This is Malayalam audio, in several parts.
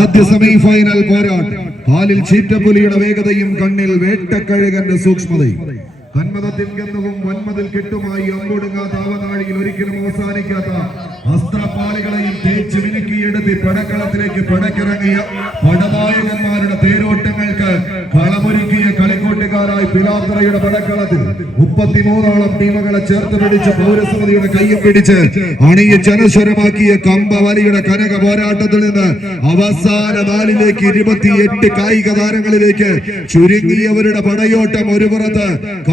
ആദ്യ സെമി ഫൈനൽ പോരാട്ടം. കാലിൽ ചീറ്റപ്പുലിയുടെ വേഗതയും കണ്ണിൽ വേട്ടക്കഴുകന്റെ സൂക്ഷ്മതയും കന്മതത്തിൽ ഗന്ധവും വന്മതിൽ കെട്ടുമായി അമ്പൊടുങ്ങാത്ത അവനാഴിയിൽ ഒരിക്കലും അവസാനിക്കാത്ത അസ്ത്രപാളികളെയും തേച്ച് മിനുക്കിയെടുത്ത് പടക്കളത്തിലേക്ക് പടക്കിറങ്ങിയ പടനായകന്മാരുടെ തേരോട്ടങ്ങൾക്ക് കളമൊരുക്കിയ കളിക്കോട്ടുകാരായി പിലാത്തറയുടെ പടക്കളത്തിൽ 33ഓളം ടീമുകളെ ചേർത്ത് പിടിച്ച് പൗരസമിതിയുടെ കയ്യും പിടിച്ച് അണിയെ ജനസ്വരമാക്കിയ കമ്പവലിയുടെ കനക പോരാട്ടത്തിൽ നിന്ന് അവസാന നാലിലേക്ക് 28 കായിക താരങ്ങളിലേക്ക് ചുരുങ്ങിയവരുടെ പടയോട്ടം ഒരു പുറത്ത്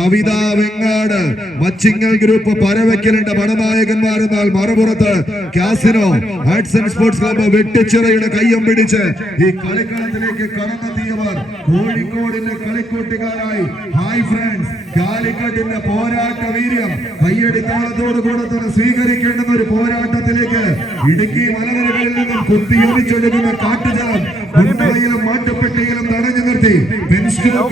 കവിത വെങ്ങാട് മച്ചിങ്ങൽ ഗ്രൂപ്പ് പരവയ്ക്കലിന്റെ പടനായകന്മാരെന്നാൽ മറുപുറത്ത് casino arts and sports club വെട്ടിച്ചിറയുടെ കയ്യം പിടിച്ച് ഈ കളിക്കളത്തിലേക്ക് കടന്നെത്തിയവർ കോഴിക്കോടിന്റെ കളിക്കൂട്ടുകാരായി ഹായ് ഫ്രണ്ട്സ് കാലിക്കറ്റിന്റെ പോരാട്ട വീര്യം കയ്യടിത്താളത്തോടു കൂടെ തന്നെ സ്വീകരിക്കേണ്ടുന്ന ഒരു പോരാട്ടത്തിലേക്ക് ഇടുക്കി മലനിരകളിൽ നിന്നും കുത്തിയൊലിച്ചൊഴുകുന്ന കാട്ടുജലം കുണ്ടറയിലും മാട്ടുപ്പെട്ടിയിലും തടഞ്ഞു നിർത്തി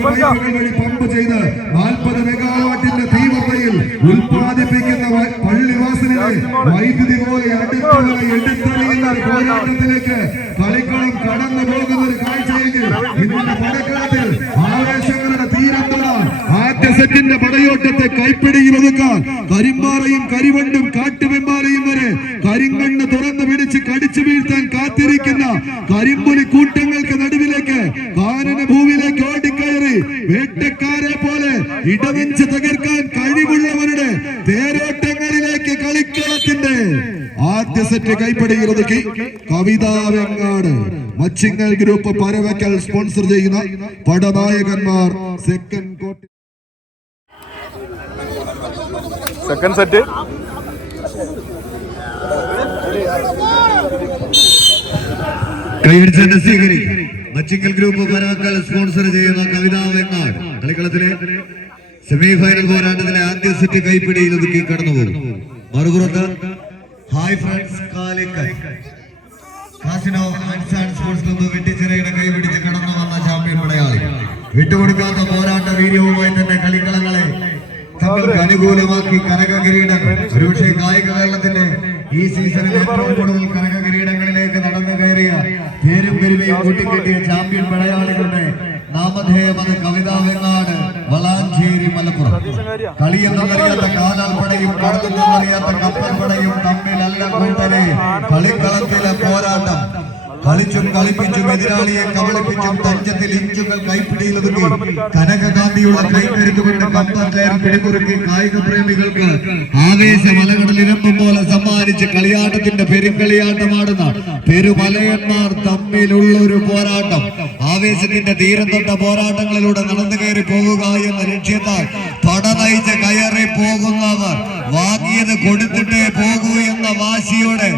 വഴി പമ്പ് ചെയ്ത് 40 മെഗാവാട്ടിന്റെ തീവ്രതയിൽ ഉൽപ്പാദിപ്പിക്കുന്ന പള്ളിവാസലിനെ വൈദ്യുതി പോലെ എടുത്തെറിയുന്ന പോരാട്ടത്തിലേക്ക് കളിക്കളം കടന്നു പോകുന്ന ഒരു കാഴ്ചയെങ്കിൽ ഇന്നത്തെ പടക്കളത്തിൽ ആവേശങ്ങളുടെ തീരം തൊടാൻ ആദ്യ സെറ്റിന്റെ പടയോട്ടത്തെ കൈപ്പിടിയിൽ ഒതുക്കാൻ കരിമ്പാറയും കരിവണ്ടും കാട്ടുവെമ്പാലയും വരെ കരിങ്കണ്ണ് തുറന്നു പിടിച്ച് കടിച്ചു വീഴ്ത്താൻ കാത്തിരിക്കുന്ന കരിമ്പുലി കൂട്ടങ്ങൾക്ക് നടുവിലേക്ക് കാനന ഭൂമിയിലേക്ക് ഓടിക്കയറി വേട്ടക്കാരെ പോലെ ഇടവെഞ്ച് തകർക്കാൻ കഴിവുള്ളവരുടെ തേരോട്ടങ്ങളിലേക്ക് കളിക്കളത്തിന്റെ ആദ്യ സെറ്റ് കൈപ്പിടിയിൽ ഒതുക്കി കവിത വെങ്ങാട് മച്ചിങ്ങൽ ഗ്രൂപ്പ് പരവയ്ക്കൽ സ്പോൺസർ ചെയ്യുന്ന പടനായകന്മാർ സെക്കൻഡ് സെറ്റ് കൈയടിച്ചെന്നെ സ്വീകരിക്കും. മച്ചിങ്ങൽ ഗ്രൂപ്പ് പരവയ്ക്കൽ സ്പോൺസർ ചെയ്യുന്ന കവിത വെങ്ങാട് കളിക്കളത്തിലെ സെമി ഫൈനൽ പോരാട്ടത്തിലെ ആദ്യ സെറ്റ് കൈപ്പിടിയിൽ ഒതുക്കി കടന്നുപോകും. മറുപുറത്ത് hi friends Calicut casino arts and sports club വെട്ടിച്ചിറയുടെ കൈപിടിച്ച് കടന്നു വന്ന ചാമ്പ്യൻ പടയാളി വിട്ടുകൊടുക്കാത്ത പോരാട്ട വീര്യവുമായി തന്നെ കളിക്കളങ്ങളെ തങ്ങൾക്ക് അനുകൂലമാക്കി കനക കിരീടങ്ങൾ ഒരുപക്ഷെ കായിക കേരളത്തിന്റെ ഈ സീസണിൽ ഏറ്റവും കൂടുതൽ കനക കിരീടങ്ങളിലേക്ക് നടന്നു കയറിയ പേരും പെരുമയും കൂട്ടിക്കെട്ടിയ ചാമ്പ്യൻ പടയാളികളുടെ നാമധേയം അത് കവിത വെങ്ങാട് വളാഞ്ചേരി മലപ്പുറം. കളിയെന്നറിയാത്ത കാലാൾപ്പടയും കടന്നെന്നറിയാത്ത കപ്പൽ പടയും തമ്മിലല്ല കൂട്ടരെ കളിക്കളത്തിലെ പോരാട്ടം കളിച്ചും കളിപ്പിച്ചും എതിരാളിയെ കബളിപ്പിച്ചും തഞ്ചത്തിൽ ഇഞ്ചുകൾ കൈപ്പിടിയിൽ ഒതുക്കി കനകകാന്തിയുള്ള കൈക്കരുത്തുകൊണ്ട് കമ്പം കയർ പിടിമുറുക്കി കായിക പ്രേമികൾക്ക് ആവേശ മലകടലിരമ്പം പോലെ സമ്മാനിച്ച് കളിയാട്ടത്തിന്റെ പെരുങ്കളിയാട്ടമാടുന്ന പെരുമലയന്മാർ തമ്മിലുള്ള ഒരു പോരാട്ടം. ആവേശത്തിന്റെ തീരം തൊട്ട പോരാട്ടങ്ങളിലൂടെ നടന്നു കയറി പോകുക എന്ന ലക്ഷ്യത്താൽ പട നയിച്ച് കയറി പോകുന്നവർ വാങ്ങിയത് കൊടുത്തിട്ടേ പോകൂ എന്ന വാശിയോടെ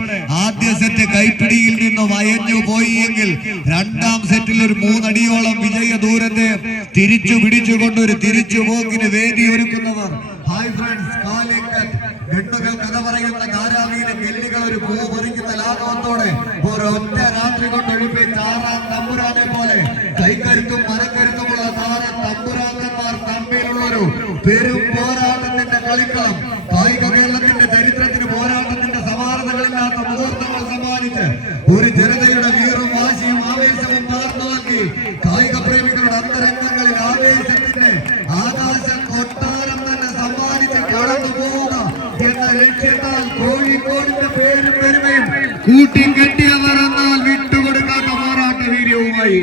ആദ്യ സെറ്റ് കൈപ്പിടിയിൽ നിന്നും അയഞ്ഞു പോയി എങ്കിൽ രണ്ടാം സെറ്റിൽ ഒരു 3 അടിയോളം വിജയ ദൂരത്തെ തിരിച്ചു പിടിച്ചുകൊണ്ടൊരു തിരിച്ചുപോക്കിന് വേദി ഒരുക്കുന്നവർ ഹായ് ഫ്രണ്ട്സ് കാലിക്കറ്റ്. ഗണ്ണുകൾ കഥ പറയുന്ന ധാരാവിയിലെ കെല്ലുകൾ ഒരു പൂ പൊറിക്കുന്ന ലാഘവത്തോടെ ഒരൊറ്റ രാത്രി കൊണ്ട് ഒഴിപ്പിച്ച 6-ാം തമ്പുരാനെ പോലെ കൈക്കരുത്തും മനക്കരുത്തുമുള്ള താര തമ്പുരാക്കന്മാർ തമ്മിലുള്ളൊരു പെരും പോരാട്ടത്തിന്റെ കളിക്കളം. കായിക കേരളത്തിന്റെ ചരിത്രത്തിന് പോരാട്ടത്തിന്റെ സമാനതകളില്ലാത്ത മുഹൂർത്തങ്ങൾ സമ്മാനിച്ച് ഒരു ജനതയുടെ വീറും വാശിയും ആവേശവും പകർന്നു നൽകി കായിക പ്രേമികളുടെ അന്തരംഗങ്ങളിൽ ആവേശത്തിന്റെ ആകാശ കൊട്ടാരം തന്നെ സമ്മാനിച്ച് കടന്നു പോവുക എന്ന ലക്ഷ്യത്താൽ കോഴിക്കോടിന്റെ പേരും പെരുമയും കൂട്ടിക്കെട്ടിയവർ എന്നാൽ വിട്ടുകൊടുക്കാത്ത പോരാട്ട വീര്യവുമായി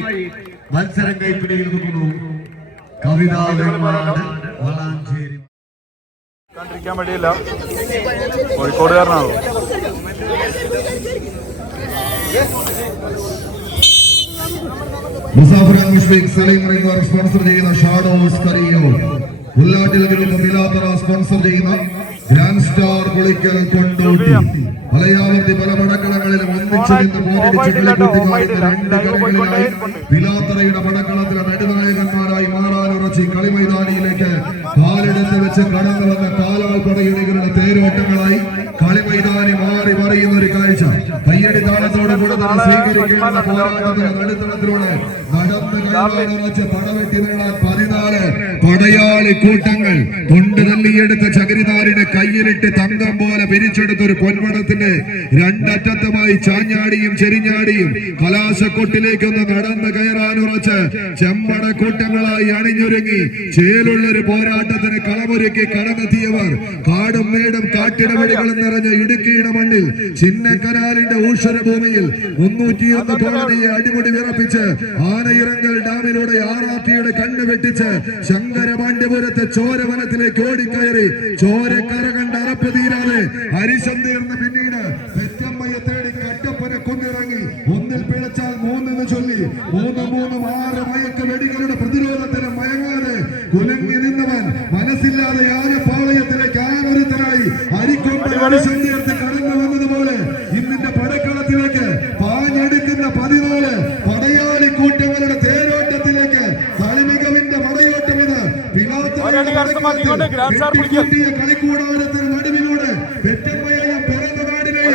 മത്സരം കൈപ്പിടിയിൽ നിൽക്കുന്നു കവിത വെങ്ങാട് വളാഞ്ചേരി. കണ്ടിരിക്കാൻ വേണ്ടിയില്ല, കോഴിക്കോടുകാരനാണോ? മുസാഫിർ മുഷ്ഫിഖ് സലീം റിംഗർ സ്പോൺസർ ചെയ്യുന്ന ഷാഡോസ് കരിയോ ഉള്ളാട്ടിൽ ഗ്രൂപ്പ് പിലാത്തറ സ്പോൺസർ ചെയ്യുന്ന ഗ്രാൻഡ് സ്റ്റാർ പുളിക്കൽ കൊണ്ടോട്ടി മലയാളത്തി പല പടക്കളങ്ങളിലും ഒന്നിച്ചു നിന്ന് പോരടിച്ച് കളിക്കൂട്ടുകാരുടെ 2 കളികളിലായി പിലാത്തറയുടെ പടക്കളത്തിലെ നെടുനായകന്മാരായി മാറാനുറച്ചി കളിമൈതാനിയിലേക്ക് കാലെടുത്ത് വെച്ച് കടന്നു വന്ന കാലാൾ പടയണികളുടെ തേരോട്ടങ്ങളായി കളിമൈതാനി മാറി മറിയുന്ന ഒരു കാഴ്ച കയ്യടി താളത്തോട് കൂടെ സ്വീകരിക്കേണ്ട പോരാട്ടത്തിന്റെ നടുത്തളത്തിലൂടെ നടന്ന് പടവെട്ടി നേടാൻ 14 പടയാളി കൂട്ടങ്ങൾ കൊണ്ട് തല്ലിയെടുത്ത ചകിരിനാരിനെ കയ്യിലിട്ട് തങ്കം പോലെ പിരിച്ചെടുത്ത ഒരു പൊൻപടത്തിന്റെ രണ്ടറ്റത്തുമായി ചാഞ്ഞാടിയും ചെരിഞ്ഞാടിയും കലാശക്കൊട്ടിലേക്കൊന്ന് നടന്ന് കയറാനുറച്ച് ചെമ്മട കൂട്ടങ്ങളായി അണിഞ്ഞൊരുങ്ങി ചേലുള്ളൊരു പോരാട്ടത്തിന് കളമൊരുക്കി കടന്നെത്തിയവർ കാടും മേടും കാട്ടിടവഴികളും നിറഞ്ഞ ഇടുക്കിയുടെ മണ്ണിൽ ചിന്നക്കനാലിന്റെ ഊശ്വരഭൂമിയിൽ 301 കോടതിയെ അടിമുടി വിറപ്പിച്ച് ആനയിറങ്കൽ ഡാമിലൂടെ ആറാത്തിയുടെ കണ്ണ് വെട്ടിച്ച് ശങ്കരപാണ്ഡ്യപുരത്തെ ചോരവനത്തിലേക്ക് ഓടിക്കയറി ചോരക്കര കണ്ട് അറപ്പ് തീരാതെ ഹരിശം തീർന്ന് പിന്നീട് പെറ്റമ്മയെ തേടി കട്ടപ്പന കൊന്നിറങ്ങി ഒന്നിൽ പിഴച്ചാൽ 3 എന്ന് ചൊല്ലി 3 6 മയക്ക വെടികളുടെ പ്രതിരോധത്തിന് മയങ്ങാതെ കുലങ്ങി നിന്നവൻ മനസ്സില്ലാതെ ആനപ്പാളയത്തിലേക്ക് ആനൊരുത്തനായി ഹരിക്കൊമ്പൻ ഹരിശം തീർത്ത് കടന്നു വന്നതുപോലെ ഇന്നിന്റെ പടക്കളത്തിലേക്ക് പാഞ്ഞെടുക്കുന്ന 14 പടയാളി കൂട്ടങ്ങളുടെ തേരോട്ടത്തിലേക്ക് കളിമികവിന്റെ പടയോട്ടം ഇത് കളിക്കൂടാരത്തിന് നടുവിലൂടെ പെറ്റമ്മയെയും പിറന്ന നാടിനെയും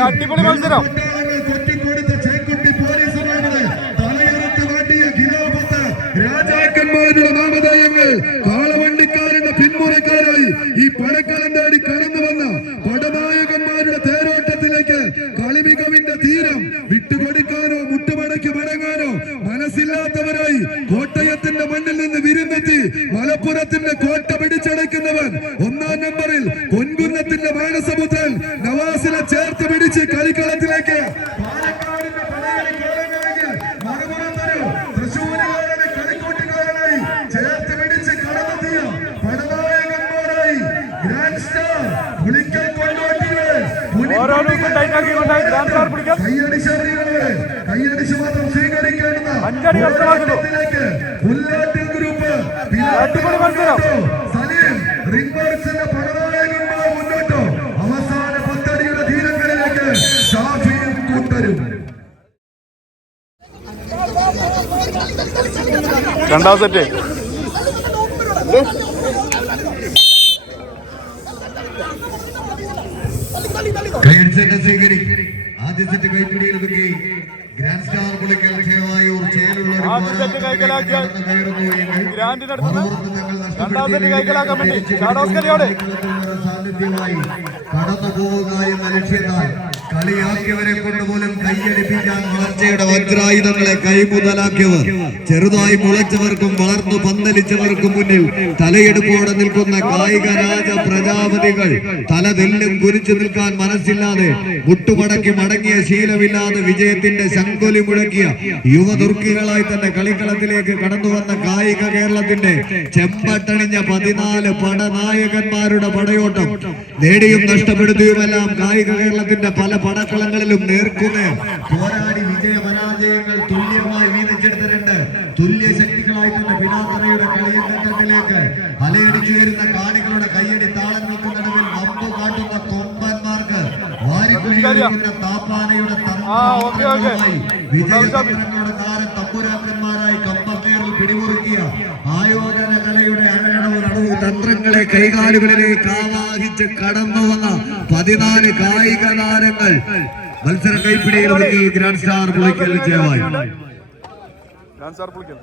കൊറ്റിക്കൊടുത്ത ചേക്കുട്ടി പോലീസുകാരുടെ തലയെടുത്ത് കാട്ടിയ ഗിലോപത്ത് രാജാക്കന്മാരുടെ നാമധേയങ്ങൾ കാളവണ്ടിക്കാരുടെ പിന്മുറക്കാരായി ഈ പടക്കളം തേടി കടന്നു വന്ന പടനായകന്മാരുടെ തേരോട്ടത്തിലേക്ക് കളിമികവിന്റെ തീരം വിട്ടുകൊടുക്കാനോ മുട്ടുമടക്കി മടങ്ങാനോ മനസ്സില്ലാത്തവരായി കോട്ടയത്തിന്റെ മണ്ണിൽ നിന്ന് വിരുന്നെത്തി മലപ്പുറത്തിന്റെ കോട്ട പിടിച്ചടയ്ക്കുന്നവൻ 1-ാം നമ്പറിൽ പൊൻകുന്നത്തിന്റെ മാനസപുത്രൻ നവാസിനെ ചേർത്ത് പിടിച്ച് കളിക്കളത്തിലേക്ക് തൃശ്ശൂരുകാരനെ കളിക്കൂട്ടുകാരനായി ചേർത്ത് പിടിച്ച് കടന്നെത്തിയ പടനായകന്മാരായി ഗ്രാൻഡ് സ്റ്റാർ പുളിക്കൽ കൊണ്ടോട്ടിയുടെ കയ്യടിച്ച് മാത്രം സ്വീകരിക്കേണ്ടതിലേക്ക് പുല്ലാട്ടിൽ ഗ്രൂപ്പ് സലീം റിംബേഴ്സിന്റെ പടനായകന്മാർ മുന്നോട്ടോ അവസാന 10 അടിയുടെ ധീരങ്ങളിലേക്ക് ഷാഫിയും കൂട്ടരും. രണ്ടാം സെറ്റ് കൈയടിച്ചെന്നെ സ്വീകരിക്കും. ആദ്യ സെറ്റ് കൈപ്പിടിയിൽ ഒതുക്കി ഗ്രാൻഡ് സ്റ്റാർ പുളിക്കൽ ക്ഷേവായൂർ ചേലുള്ള സാന്നിധ്യമായി കടന്നു പോവുക എന്ന ലക്ഷ്യത്താൽ കളിയാക്കിയവരെ കൊണ്ടുപോലും കൈയടിപ്പിക്കാൻ വളർച്ചയുടെ വജ്രായുധങ്ങളെ കൈമുതലാക്കിയവർ ചെറുതായി മുളച്ചവർക്കും വളർന്നു പന്തലിച്ചവർക്കും മുന്നിൽ തലയെടുപ്പോടെ നിൽക്കുന്ന കായിക രാജ പ്രജാപതികൾ തലതെല്ലും കുരിച്ചു നിൽക്കാൻ മനസ്സില്ലാതെ മുട്ടുമടക്കി മടങ്ങിയ ശീലമില്ലാതെ വിജയത്തിന്റെ ശങ്കൊലി മുഴക്കിയ യുവതുർക്കികളായി തന്നെ കളിക്കളത്തിലേക്ക് കടന്നു വന്ന കായിക കേരളത്തിന്റെ ചെമ്പട്ടണിഞ്ഞ 14 പടനായകന്മാരുടെ പടയോട്ടം നേടിയും നഷ്ടപ്പെടുത്തിയുമെല്ലാം കായിക കേരളത്തിന്റെ പല പടക്കളങ്ങളിലും നേർക്കുനേർ പോരാടി വിജയപരാജയങ്ങൾ തുല്യമായി വീതിച്ചെടുത്തിട്ടുണ്ട്. തുല്യ ശക്തികളായി തന്നെ പിനാത്തറയുടെ കളിയങ്കത്തിലേക്ക് അലയടിച്ചു വരുന്ന കാണികളുടെ കയ്യടി താളങ്ങൾക്ക് നടുവിൽ വമ്പു കാട്ടുന്ന കൊമ്പന്മാർക്ക് വാരിക്കുഴിക്കുന്ന താപ്പാനയുടെ തന്ത്രമായി വിജയങ്ങളുടെ താരം തമ്പുരാക്കന്മാരായി കമ്പത്തേറിൽ പിടിമുറുക്കിയ ആയോധന കലയുടെ അഴകടവ് തന്ത്രങ്ങളെ കൈകാലുകളിലേക്ക് ആവാഹിച്ച് കടന്നു വന്ന 14 കായിക താരങ്ങൾ മത്സര കൈപ്പിടിയിൽ ഗ്രാൻഡ് സ്റ്റാർ പുളിക്കൽ ജയമായി. Grand star Pulikkal